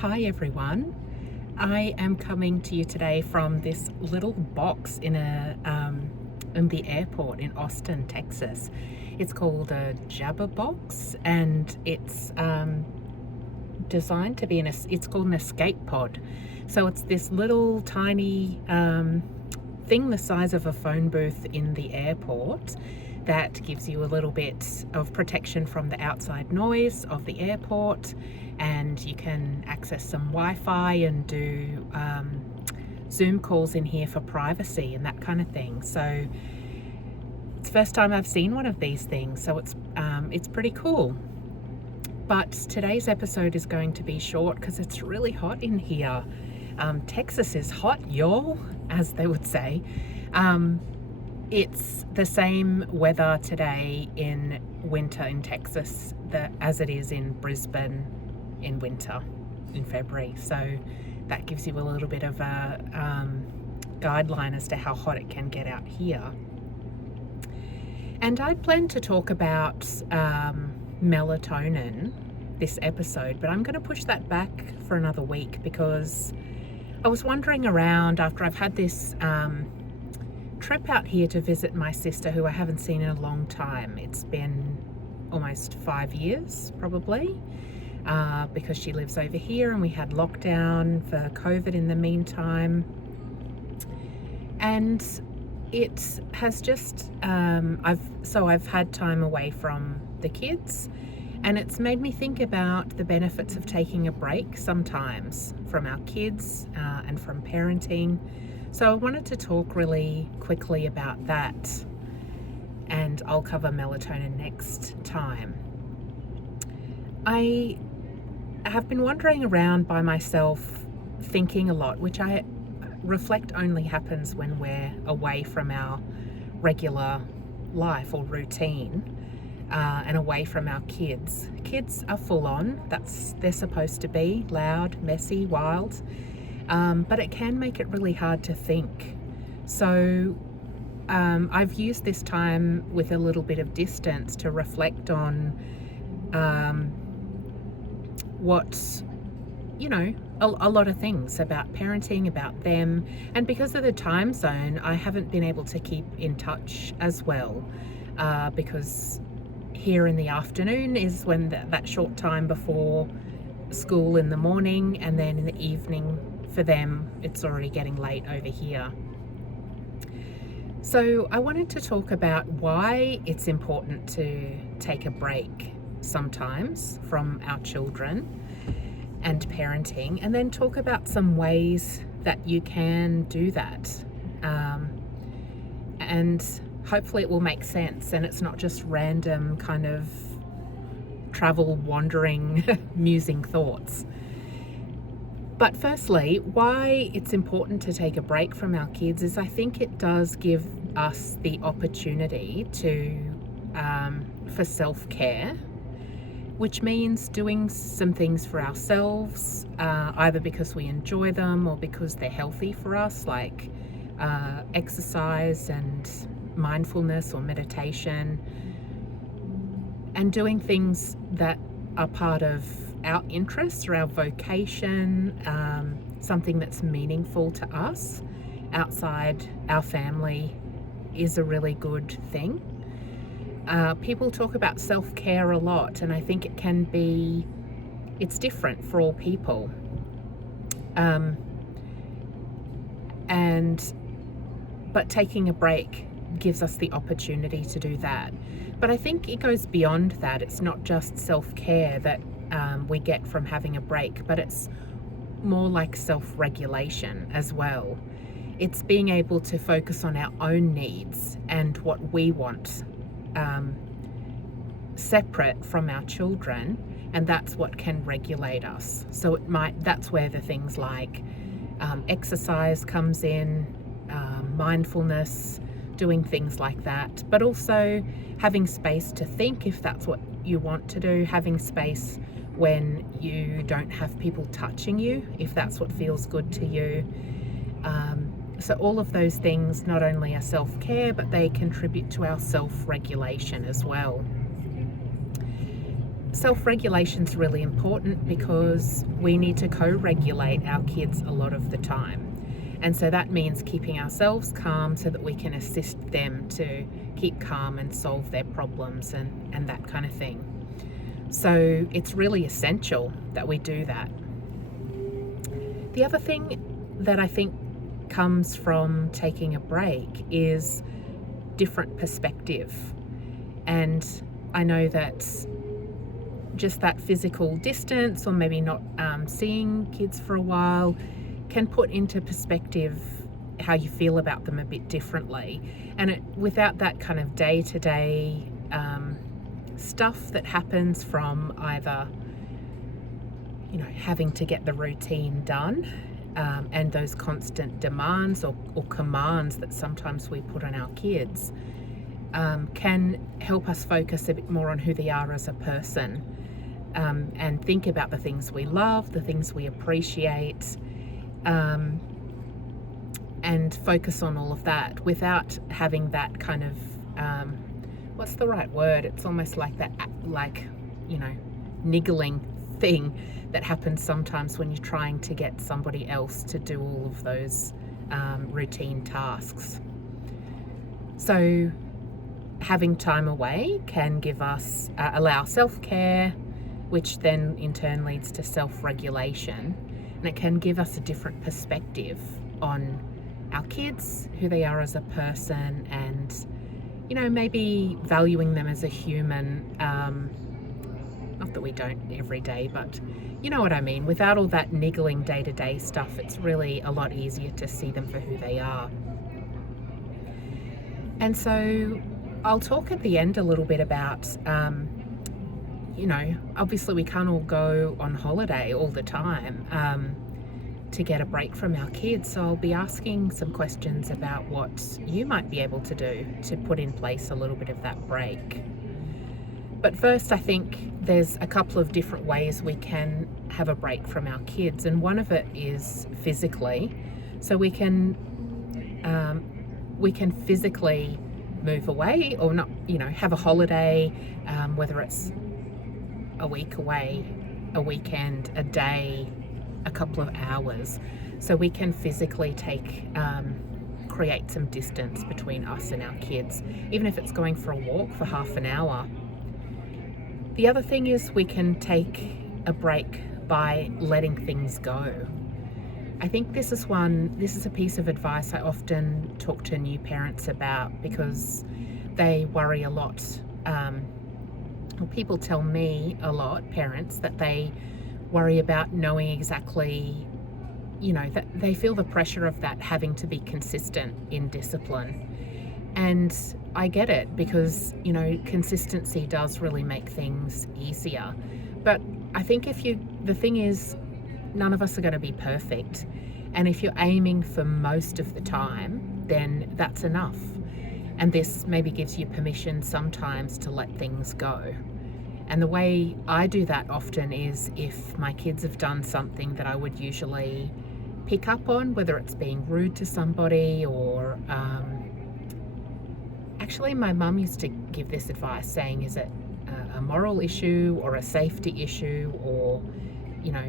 Hi everyone. I am coming to you today from this little box in the airport in Austin, Texas. It's called a Jabber box, and it's designed to be it's called an escape pod. So it's this little tiny thing the size of a phone booth in the airport that gives you a little bit of protection from the outside noise of the airport, and you can access some Wi-Fi and do Zoom calls in here for privacy and that kind of thing. So it's the first time I've seen one of these things, so it's pretty cool. But today's episode is going to be short because it's really hot in here. Texas is hot, y'all, as they would say. It's the same weather today in winter in Texas as it is in Brisbane in winter in February. So that gives you a little bit of a guideline as to how hot it can get out here. And I plan to talk about melatonin this episode, but I'm going to push that back for another week because I was wandering around after I've had this trip out here to visit my sister, who I haven't seen in a long time. It's been almost 5 years probably, because she lives over here and we had lockdown for COVID in the meantime. And it has just I've had time away from the kids, and it's made me think about the benefits of taking a break sometimes from our kids and from parenting. So I wanted to talk really quickly about that, and I'll cover melatonin next time. I have been wandering around by myself thinking a lot, which I reflect only happens when we're away from our regular life or routine, and away from our kids. Kids are full on. They're supposed to be loud, messy, wild. But it can make it really hard to think. So I've used this time with a little bit of distance to reflect on what, a lot of things about parenting, about them. And because of the time zone, I haven't been able to keep in touch as well, because here in the afternoon is when that short time before school in the morning, and then in the evening for them it's already getting late over here. So I wanted to talk about why it's important to take a break sometimes from our children and parenting, and then talk about some ways that you can do that, and hopefully it will make sense and it's not just random kind of travel wandering musing thoughts. But firstly, why it's important to take a break from our kids is I think it does give us the opportunity for self-care, which means doing some things for ourselves, either because we enjoy them or because they're healthy for us, like exercise and mindfulness or meditation, and doing things that are part of our interests or our vocation, something that's meaningful to us outside our family is a really good thing. People talk about self-care a lot, and I think it's different for all people. But taking a break gives us the opportunity to do that. But I think it goes beyond that. It's not just self-care that we get from having a break, but it's more like self-regulation as well. It's being able to focus on our own needs and what we want, separate from our children, and that's what can regulate us. So that's where the things like exercise comes in, mindfulness, doing things like that, but also having space to think if that's what you want to do, having space when you don't have people touching you, if that's what feels good to you. So all of those things not only are self-care, but they contribute to our self-regulation as well. self-regulation is really important because we need to co-regulate our kids a lot of the time. And so that means keeping ourselves calm so that we can assist them to keep calm and solve their problems and that kind of thing. So it's really essential that we do that. The other thing that I think comes from taking a break is different perspective. And I know that just that physical distance, or maybe not seeing kids for a while, can put into perspective how you feel about them a bit differently. And without that kind of day-to-day stuff that happens from either, having to get the routine done and those constant demands or commands that sometimes we put on our kids, can help us focus a bit more on who they are as a person, and think about the things we love, the things we appreciate, and focus on all of that without having that kind of, what's the right word? It's almost like that, niggling thing that happens sometimes when you're trying to get somebody else to do all of those routine tasks. So having time away can give us, allow self-care, which then in turn leads to self-regulation. And it can give us a different perspective on our kids, who they are as a person, and, maybe valuing them as a human. Not that we don't every day, but you know what I mean. Without all that niggling day-to-day stuff, it's really a lot easier to see them for who they are. And so I'll talk at the end a little bit about, obviously we can't all go on holiday all the time to get a break from our kids. So I'll be asking some questions about what you might be able to do to put in place a little bit of that break. But first, I think there's a couple of different ways we can have a break from our kids. And one of it is physically. So we can physically move away, or not, have a holiday, whether it's a week away, a weekend, a day, a couple of hours. So we can physically create some distance between us and our kids, even if it's going for a walk for half an hour. The other thing is we can take a break by letting things go. I think this is a piece of advice I often talk to new parents about, because they worry a lot. People tell me a lot, parents, that they worry about knowing exactly, that they feel the pressure of that having to be consistent in discipline. And I get it, because, consistency does really make things easier. But I think the thing is, none of us are going to be perfect. And if you're aiming for most of the time, then that's enough. And this maybe gives you permission sometimes to let things go. And the way I do that often is if my kids have done something that I would usually pick up on, whether it's being rude to somebody or, actually my mum used to give this advice saying, is it a moral issue or a safety issue, or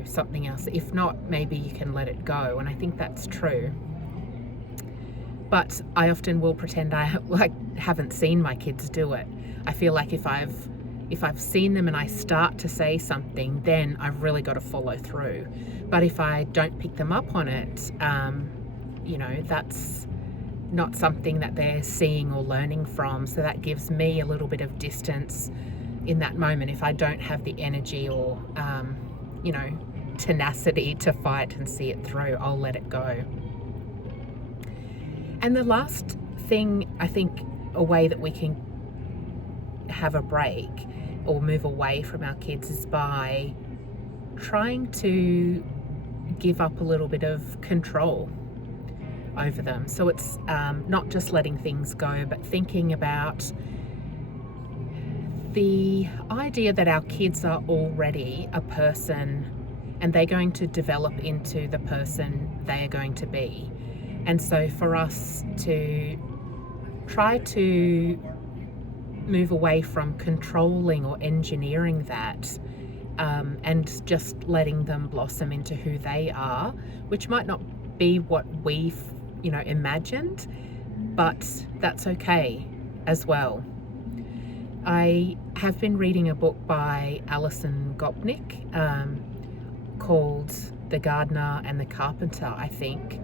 something else? If not, maybe you can let it go. And I think that's true. But I often will pretend I haven't seen my kids do it. I feel like if I've seen them and I start to say something, then I've really got to follow through. But if I don't pick them up on it, that's not something that they're seeing or learning from. So that gives me a little bit of distance in that moment. If I don't have the energy or, tenacity to fight and see it through, I'll let it go. And the last thing, I think, a way that we can have a break or move away from our kids is by trying to give up a little bit of control over them. So it's not just letting things go, but thinking about the idea that our kids are already a person and they're going to develop into the person they are going to be. And so for us to try to move away from controlling or engineering that, and just letting them blossom into who they are, which might not be what we've, imagined, but that's okay as well. I have been reading a book by Alison Gopnik called The Gardener and the Carpenter, I think,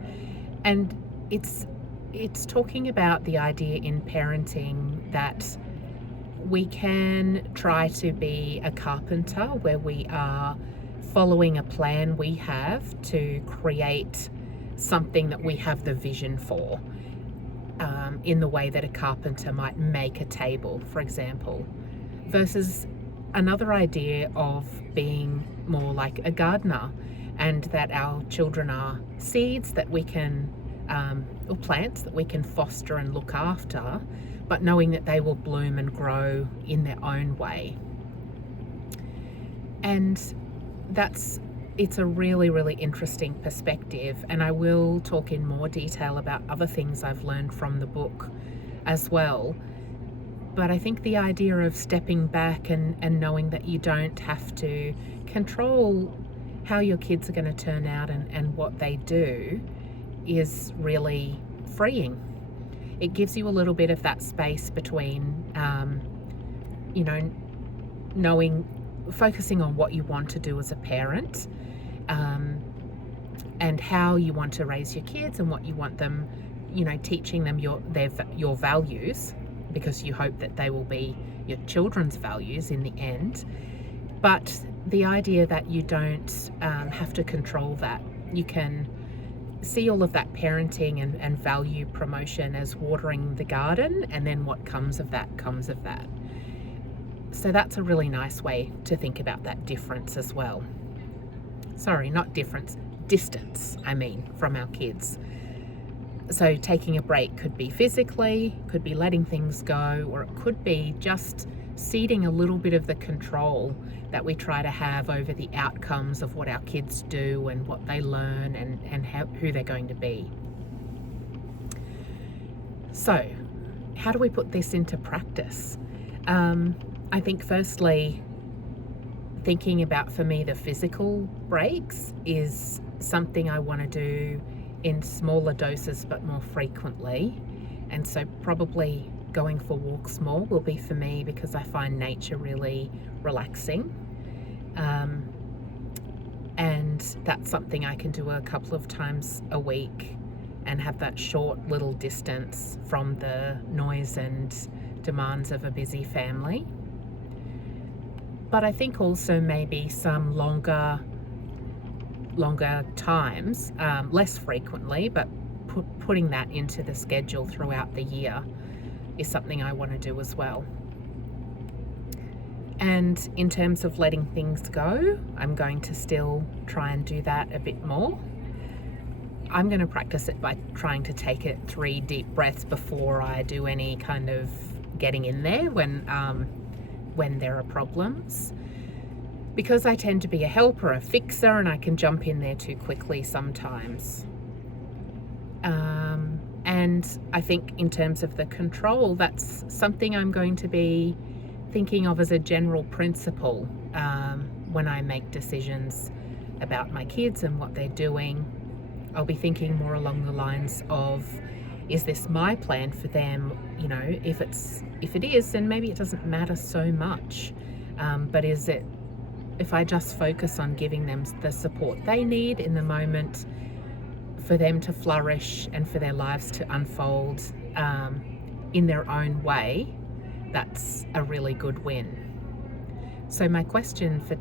and it's talking about the idea in parenting that we can try to be a carpenter where we are following a plan we have to create something that we have the vision for, in the way that a carpenter might make a table, for example, versus another idea of being more like a gardener, and that our children are seeds that we can, or plants that we can foster and look after, but knowing that they will bloom and grow in their own way. And it's a really, really interesting perspective, and I will talk in more detail about other things I've learned from the book as well. But I think the idea of stepping back and knowing that you don't have to control how your kids are going to turn out and what they do is really freeing. It gives you a little bit of that space between, focusing on what you want to do as a parent, and how you want to raise your kids and what you want them, teaching them your values, because you hope that they will be your children's values in the end. But the idea that you don't have to control that. You can see all of that parenting and value promotion as watering the garden, and then what comes of that comes of that. So that's a really nice way to think about that difference as well. Sorry, not difference, distance, from our kids. So taking a break could be physically, could be letting things go, or it could be just ceding a little bit of the control that we try to have over the outcomes of what our kids do and what they learn and who they're going to be. So, how do we put this into practice? I think firstly, thinking about, for me, the physical breaks is something I want to do in smaller doses but more frequently. And so probably going for walks more will be for me, because I find nature really relaxing. And that's something I can do a couple of times a week and have that short little distance from the noise and demands of a busy family. But I think also maybe some longer times, less frequently, but putting that into the schedule throughout the year is something I want to do as well. And in terms of letting things go, I'm going to still try and do that a bit more. I'm going to practice it by trying to take 3 deep breaths before I do any kind of getting in there when there are problems, because I tend to be a helper, a fixer, and I can jump in there too quickly sometimes. And I think in terms of the control, that's something I'm going to be thinking of as a general principle when I make decisions about my kids and what they're doing. I'll be thinking more along the lines of, is this my plan for them? If it is, then maybe it doesn't matter so much. But is it, if I just focus on giving them the support they need in the moment for them to flourish and for their lives to unfold in their own way, that's a really good win. So my question for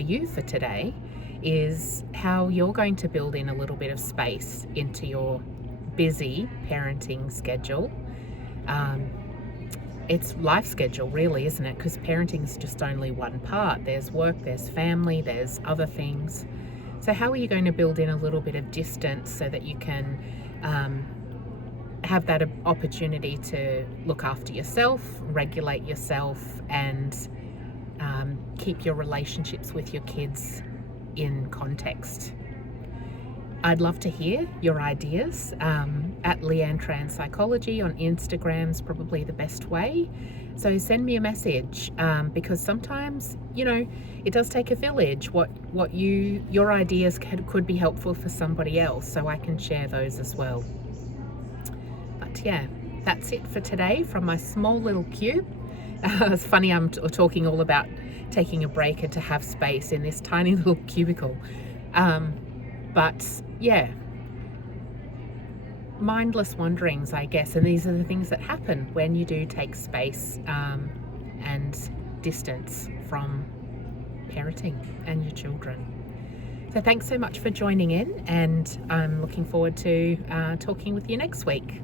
you for today is how you're going to build in a little bit of space into your busy parenting schedule. It's life schedule really, isn't it? Because parenting is just only one part. There's work, there's family, there's other things. So how are you going to build in a little bit of distance so that you can have that opportunity to look after yourself, regulate yourself, and keep your relationships with your kids in context? I'd love to hear your ideas. at Leanne Tran Psychology on Instagram's probably the best way. So send me a message, because sometimes, it does take a village. Your ideas could be helpful for somebody else, so I can share those as well. But yeah, that's it for today from my small little cube. It's funny, I'm talking all about taking a break and to have space in this tiny little cubicle. But yeah, mindless wanderings, I guess, and these are the things that happen when you do take space and distance from parenting and your children. So thanks so much for joining in, and I'm looking forward to talking with you next week.